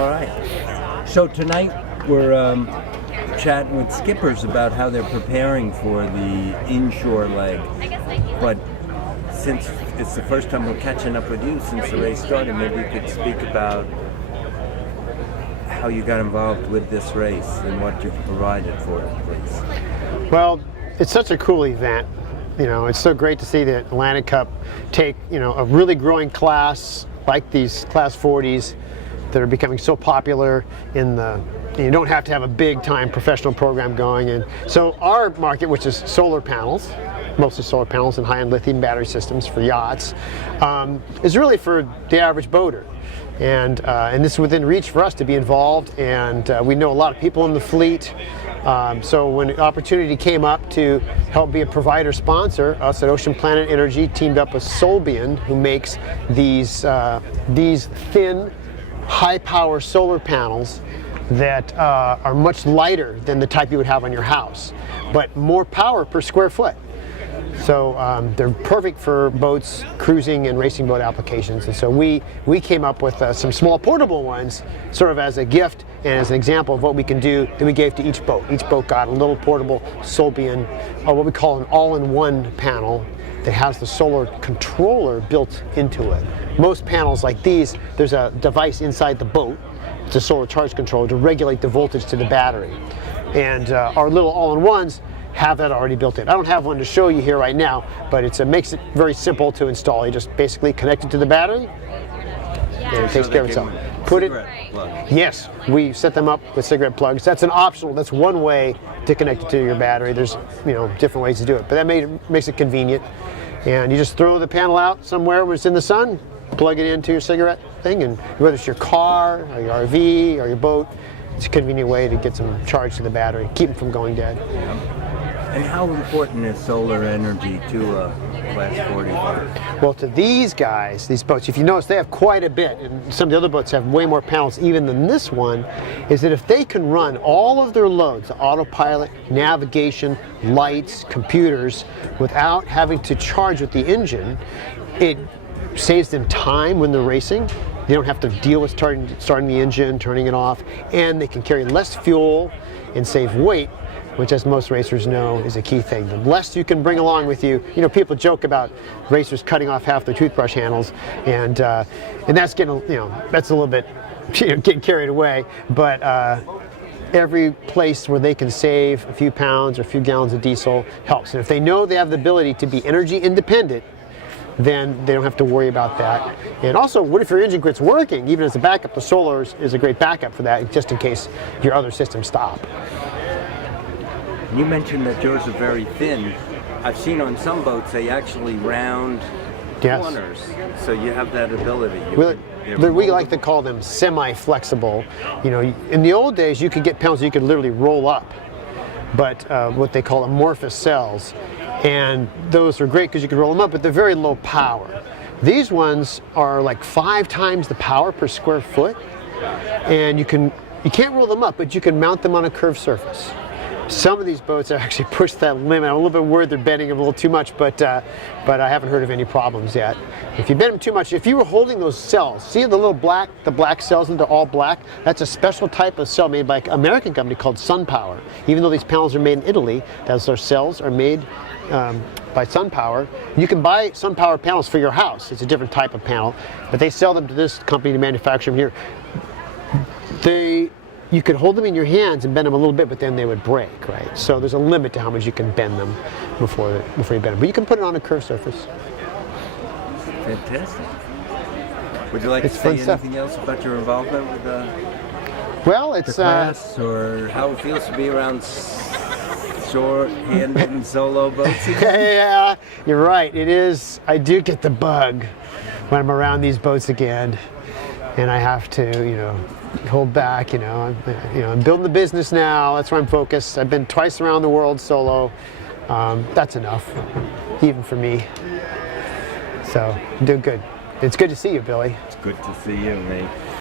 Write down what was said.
All right. So tonight we're chatting with skippers about how they're preparing for the inshore leg. But since it's the first time we're catching up with you since the race started, maybe you could speak about how you got involved with this race and what you've provided for it, please. Well, it's such a cool event. You know, it's so great to see the Atlantic Cup take, a really growing class like these Class 40s that are becoming so popular in the, you don't have to have a big time professional program going. And so our market, which is solar panels, mostly solar panels and high-end lithium battery systems for yachts, is really for the average boater. And this is within reach for us to be involved, and we know a lot of people in the fleet. So when the opportunity came up to help be a provider sponsor, us at OceanPlanet Energy teamed up with Solbian, who makes these thin, high-power solar panels that are much lighter than the type you would have on your house, but more power per square foot. So they're perfect for boats, cruising and racing boat applications. And so we came up with some small portable ones sort of as a gift and as an example of what we can do that we gave to each boat. Each boat got a little portable Solbian, or what we call an all-in-one panel that has the solar controller built into it. Most panels like these, there's a device inside the boat, it's a solar charge controller to regulate the voltage to the battery. And our little all-in-ones have that already built in. I don't have one to show you here right now, but it makes it very simple to install. You just basically connect it to the battery, and it takes care of itself. Put it. Yes, we set them up with cigarette plugs. That's an optional. That's one way to connect it to your battery. There's different ways to do it, but that makes it convenient. And you just throw the panel out somewhere where it's in the sun, plug it into your cigarette thing, and whether it's your car or your RV or your boat, it's a convenient way to get some charge to the battery, keep it from going dead. And how important is solar energy to a Class 40 boat? Well, to these guys, these boats, if you notice, they have quite a bit, and some of the other boats have way more panels even than this one, is that if they can run all of their loads, autopilot, navigation, lights, computers, without having to charge with the engine, it saves them time when they're racing. They don't have to deal with starting the engine, turning it off, and they can carry less fuel and save weight, which, as most racers know, is a key thing. The less you can bring along with you, people joke about racers cutting off half their toothbrush handles, and that's getting, that's a little bit, getting carried away. But every place where they can save a few pounds or a few gallons of diesel helps. And if they know they have the ability to be energy independent, then they don't have to worry about that. And also, what if your engine quits working? Even as a backup, the solar is a great backup for that, just in case your other systems stop. You mentioned that yours are very thin. I've seen on some boats they actually round corners, so you have that ability. We like to call them semi-flexible. In the old days, you could get panels you could literally roll up, but what they call amorphous cells, and those are great because you can roll them up, but they're very low power. These ones are like 5 times the power per square foot, and you can't roll them up, but you can mount them on a curved surface. Some of these boats have actually pushed that limit. I'm a little bit worried they're bending them a little too much, but I haven't heard of any problems yet. If you bend them too much, if you were holding those cells, see the black cells into all black? That's a special type of cell made by an American company called SunPower. Even though these panels are made in Italy, their cells are made by SunPower. You can buy SunPower panels for your house. It's a different type of panel, but they sell them to this company to manufacture them here. You could hold them in your hands and bend them a little bit, but then they would break, right? So there's a limit to how much you can bend them before you bend them. But you can put it on a curved surface. Fantastic. Would you like to say anything else about your involvement with the class, or how it feels to be around short-handed and solo boats? Yeah, you're right. It is. I do get the bug when I'm around these boats again, and I have to, hold back. I'm building the business now. That's where I'm focused. I've been twice around the world solo. That's enough, even for me. So I'm doing good. It's good to see you, Billy. It's good to see you, mate.